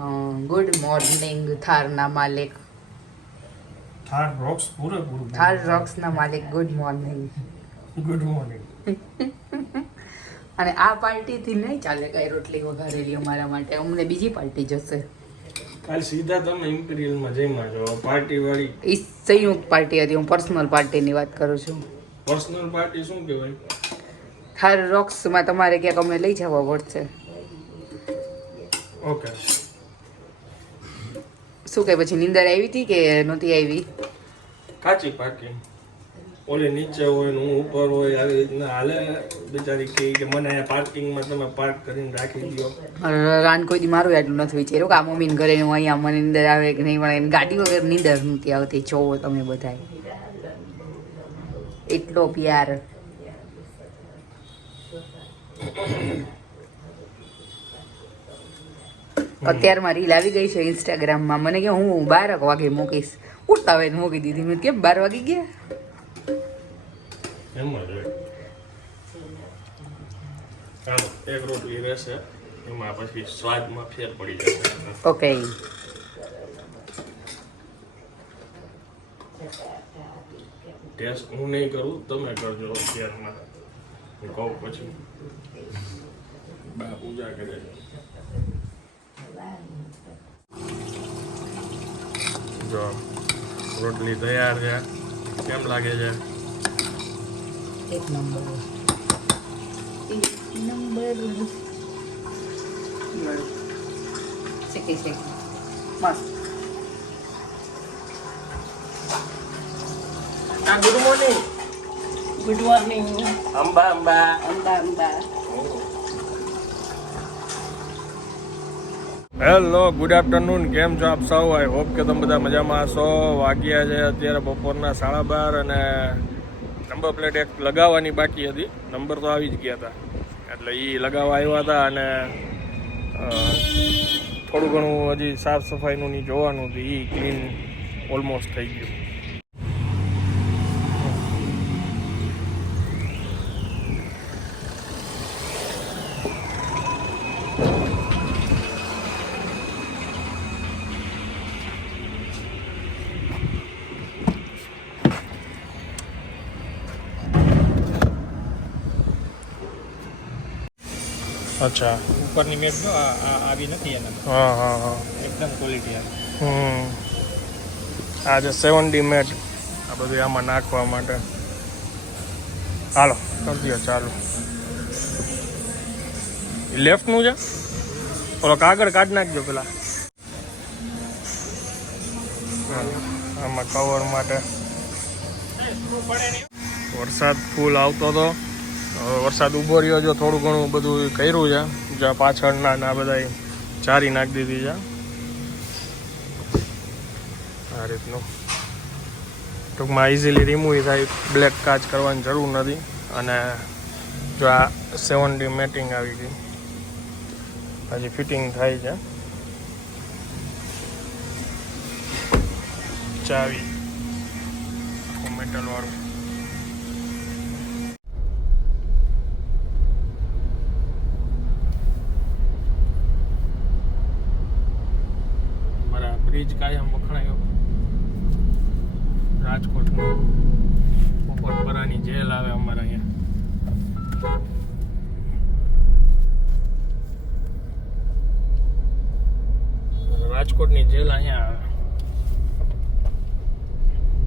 Good morning થારના માલિક. Thar rocks પૂરેપૂરું થાર રોક્સના માલિક ગુડ મોર્નિંગ ગુડ મોર્નિંગ અને આ પાર્ટીથી નહીં ચાલે કઈ રોટલી વઘારેલી અમારા માટે. અમને બીજી પાર્ટી જશે. કાલ સીધા તમે ઇમ્પિરિયલમાં જઈમાં છો પાર્ટી વાળી એ સંયુક્ત પાર્ટી હતી. હું પર્સનલ પાર્ટીની વાત કરું છું. પર્સનલ પાર્ટી શું કહેવાય? થાર રોક્સમાં તમારે ક્યાંક અમને લઈ જવા પડશે. ઓકે શું કે પછી નીંદર આવી હતી કે નહોતી આવી? કાચી પાકી. ઓલી નીચે હોય ને હું ઉપર હોય આવી રીતના હાલે. બિચારી કે મને અહીંયા પાર્કિંગમાં તમે પાર્ક કરીને રાખી દો રાન કોઈ દી મારું એટલું નથી વિચાર્યું. કે આ મમ્મીને ઘરે હું અહીંયા મને નીંદર આવે કે નહીં પણ એમ ગાડી વગર નીંદર નથી આવતી. જોવો તમે બધા એટલો પ્યાર. અત્યારમાં રીલ આવી ગઈ છે ઇન્સ્ટાગ્રામમાં મને કે હું બાર વાગે મૂકીશ. ઉઠતા હોય મૂકી દીધી. મેં કેમ બાર વાગી ગયા? એક રોટલી રહેશે. એમાં પછી સ્વાદમાં ફેર પડી જશે. ઓકે ટેસ્ટ હું નહીં કરું તમે કરજો અત્યારમાં. કહું પછી. બા પૂજા કરે છે જો રોટલી તૈયાર છે કેમ લાગે છે એક નંબર એક નંબર શીખી શીખી મસ્ત આ good morning good morning Amba Amba Amba Amba hello good afternoon કેમ છો આપ સૌ? આઈ હોપ કે તમે બધા મજામાં હશો. વાગ્યા છે અત્યારે બપોરના સાડા બાર અને નંબર પ્લેટ એક લગાવવાની બાકી હતી. નંબર તો આવી જ ગયા હતા. એટલે એ લગાવવા આવ્યા હતા અને થોડું ઘણું હજી સાફ સફાઈનું ની જોવાનું હતું. એ ક્લીન ઓલમોસ્ટ થઈ ગયું. અચ્છા. ઉપરની મેટ જો આ આ આવી નથી એને. હા હા હા. એકદમ ક્વોલિટી આવે. હમ. આ છે સેવન ડી મેટ આ બધું આમાં નાખવા માટે. હાલો કરી દો ચાલુ લેફ્ટનું છે? ઓલો કાગળ કાઢી નાખજો પેલા. હા, આમાં કવર માટે. વરસાદ ફૂલ આવતો હતો. હવે વરસાદ ઊભો રહ્યો જો થોડું ઘણું બધું કર્યું છે. જ્યાં પાછળના ના બધા ચારી નાખી દીધી છે. આ રીતનું. ટૂંકમાં ઇઝીલી રિમૂવ થાય બ્લેક કાચ કરવાની જરૂર નથી. અને જો આ સેવન ડી મેટિંગ આવી ગઈ, હજી ફિટિંગ થાય છે. ચાવી. મેટલ બ્રિજ કાયમ વખણાયો. રાજકોટનો પોપટપરાની જેલ આવે અમારા અહીંયા. રાજકોટની જેલ અહીંયા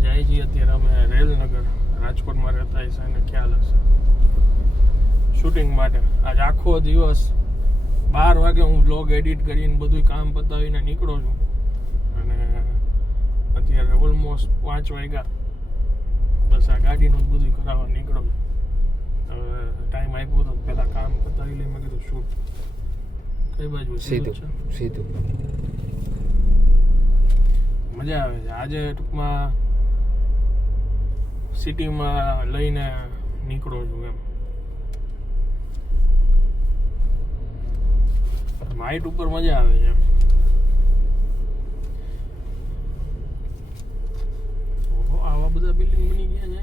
જાય છીએ અત્યારે અમે રેલનગર રાજકોટમાં રહેતા હશે એને ખ્યાલ હશે. શૂટિંગ માટે. આજ આખો દિવસ બાર વાગે હું બ્લોગ એડિટ કરીને બધું કામ પતાવીને નીકળો છું. અને અત્યારે ઓલમોસ્ટ પાંચ વાગ્યા. બસ આ ગાડીનું બધું કરાવવા નીકળો હવે ટાઈમ આપ્યો તો પહેલાં કામ પતાવી લઈ. મેં કીધું શૂટ. કઈ બાજુ? સીધું સીધું મજા આવે છે. આજે ટૂંકમાં સિટીમાં લઈને નીકળો છું એમ. હાઈટ ઉપર મજા આવે છે આવા બધા બિલ્ડિંગ બની ગયા છે.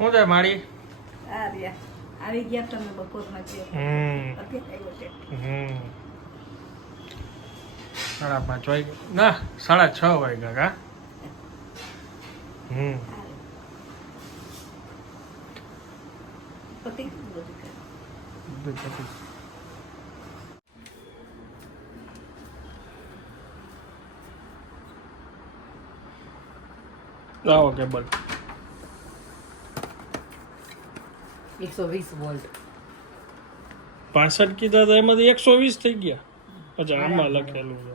શું થાય મારી આવી ગયા તમે બપોરમાં છે. સાડા પાંચ વાગ્યા. ના સાડા છ વાગ્યા કા? હમ. પતિ બધું. લાવો કેબલ એકસો વીસ વોલ્ટ પાસઠ કીધા હતા એમાંથી એકસો વીસ થઈ ગયા. અચ્છા આમાં લખેલું છે.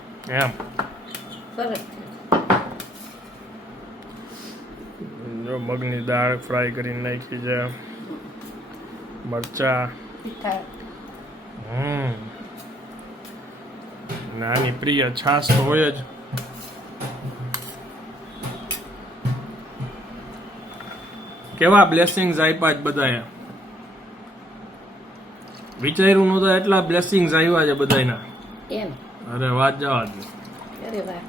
એમ જો મગની દાળ ફ્રાય કરીને નાખી છે. મરચા. હમ. નાની પ્રિય છાશ તો હોય જ. કેવા બ્લેસિંગ્સ આપ્યા જ બધાએ. વિચાર્યું નહોતા એટલા બ્લેસિંગ્સ આવ્યા છે બધાના એમ. અરે વાત જવા દે. અરે વાહ.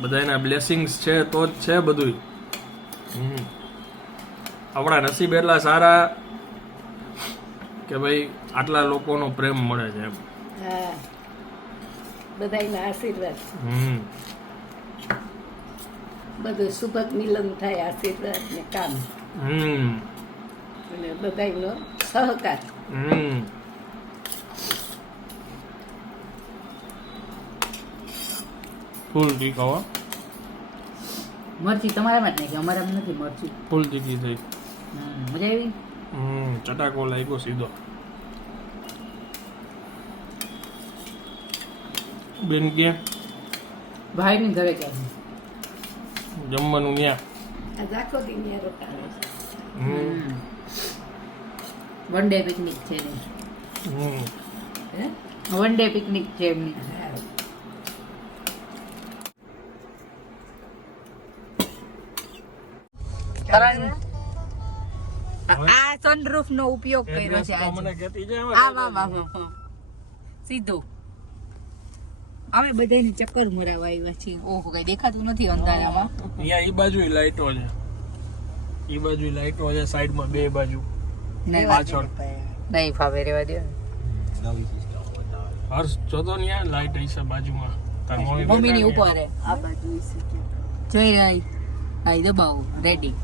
બધાયના બ્લેસિંગ્સ છે તો જ છે બધું આપણા નસીબ એટલા સારા કે ભાઈ આટલા લોકોનો પ્રેમ મળે છે એમ. હા. બધાયના આશીર્વાદ. હમ. બધું સુભક મિલન થાય આશીર્વાદ ને કામ. હમ. અને બધાયનો સહકાર. હમ. ફૂલ ખાવા હો. મરચી તમારામાં જ નાખી અમારામાં નથી મરચી. ફૂલ તીખી થઈ હમ, મજા આવી? હમ ચટાકો લાગ્યો સીધો. બેન કે? ભાઈની ઘરે ક્યાં જમવાનું ન્યા. આખો દી ન્યા રોકાણો હમ. વન ડે પિકનિક છે હમ. હે? વન ડે પિકનિક છે એમની હા કરણ આ સનરૂફ નો ઉપયોગ કર્યો છે આજે. સીધું. અમે બધાને ચક્કર મરાવા આવ્યા છીએ. ઓહો કઈ દેખાતું નથી અંધારામાં. અહીંયા એ બાજુ લાઈટો છે. એ બાજુ લાઈટો છે સાઈડમાં બે બાજુ. નહીં પાછળ. નહીં ફાવે રેવા દે હર્ષ જોતો ને યાર લાઈટ હશે બાજુમાં. મમ્મી મમ્મીની ઉપર આ બાજુ જોઈ રહી. આઈ દબાવો. રેડી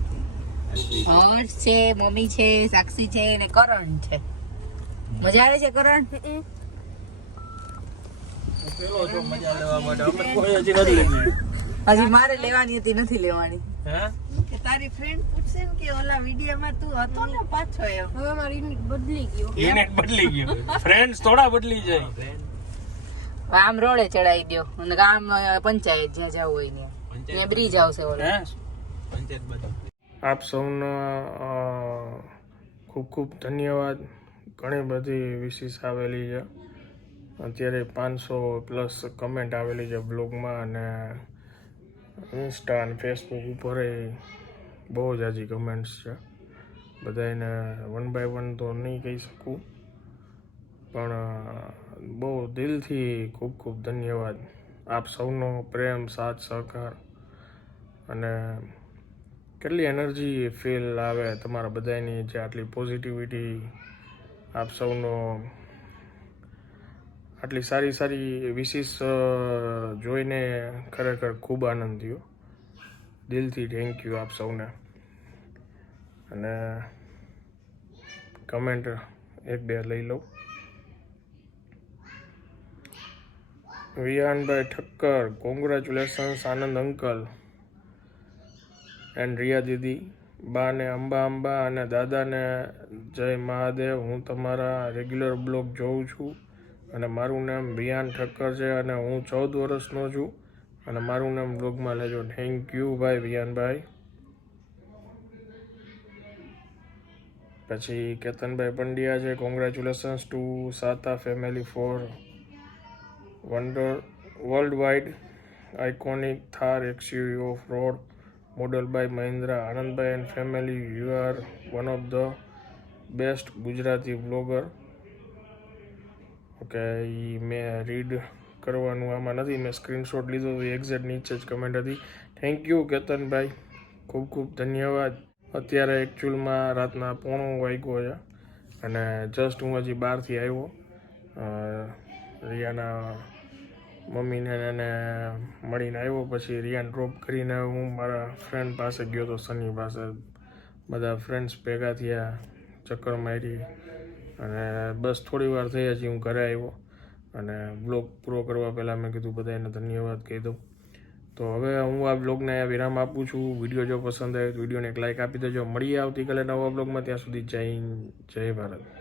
હર્ષ છે મમ્મી છે સાક્ષી છે અને કરણ છે. મજા આવે છે કરણ? પેલો છો? મજા લેવા માટે? અમે કોઈ હજી મારે લેવાની હતી નથી લેવાની. હે? તારી ફ્રેન્ડ પૂછશે ને કે ઓલા વિડીયોમાં તું હતો ને પાછો એમ. હવે મારી યુનિટ બદલી ગયો. યુનિટ બદલી ગયો. ફ્રેન્ડ્સ થોડા બદલી જાય. આમ રોડે ચડાવી દો અને ગામ પંચાયત જ્યાં જવું હોય ને ત્યાં બ્રિજ આવશે ઓલો હે? આપ સૌનો ખૂબ ખૂબ ધન્યવાદ. ઘણી બધી વિશેષ આવેલી છે. અત્યારે પાંચસો પ્લસ કમેન્ટ આવેલી છે બ્લોગમાં અને ઇન્સ્ટા અને ફેસબુક ઉપર બહુ જ હજી કમેન્ટ્સ છે. બધાને વન બાય વન તો નહીં કહી શકું. પણ બહુ દિલથી ખૂબ ખૂબ ધન્યવાદ. આપ સૌનો પ્રેમ, સાથ, સહકાર અને કેટલી એનર્જી ફીલ આવે તમારા બધાની જે આટલી પોઝિટિવિટી આપ સૌનો? આટલી સારી સારી વિશેષ જોઈને ખરેખર ખૂબ આનંદ થયો. દિલથી થેન્ક યુ આપ સૌને. અને કમેન્ટ એક બે લઈ લઉં. વિહાનભાઈ Thakkar congratulations Anand uncle. And Riya દીદી, બાને અંબા અંબા અને દાદાને જય મહાદેવ. હું તમારા રેગ્યુલર બ્લોગ જોઉં છું અને મારું નામ રિયાન ઠક્કર છે અને હું ચૌદ વર્ષનો છું અને મારું નામ બ્લોગમાં લેજો. થેન્ક યુ ભાઈ રિયાનભાઈ પછી કેતનભાઈ પંડ્યા છે. Congratulations to Sata family for wonder world wide iconic Thar XU off road model by Mahindra, Anandbhai and family you are one of the best Gujarati blogger okay એ મેં રીડ કરવાનું, આમાં નથી, મેં સ્ક્રીનશોટ લીધો હતો એક્ઝેક્ટ નીચે જ કમેન્ટ હતી. થેન્ક યુ કેતનભાઈ. ખૂબ ખૂબ ધન્યવાદ. અત્યારે એકચ્યુઅલમાં રાતના પોણો વાગ્યો છે અને જસ્ટ હું હજી બહારથી આવ્યો. રિયાના મમ્મીને એને મળીને આવ્યો, પછી રિયાન ડ્રોપ કરીને હું મારા ફ્રેન્ડ પાસે ગયો તો સની પાસે. બધા ફ્રેન્ડ્સ ભેગા થયા, ચક્કર મારી અને બસ થોડી વાર થઈ હજી હું ઘરે આવ્યો અને બ્લોગ પૂરો કરવા પહેલાં મેં કીધું બધાને ધન્યવાદ કહી દઉં. તો હવે હું આ બ્લોગને વિરામ આપું છું. વીડિયો જો પસંદ આવે તો વિડીયોને એક લાઇક આપી દેજો. મળીએ આવતીકાલે નવા બ્લોગમાં ત્યાં સુધી જય જય ભારત.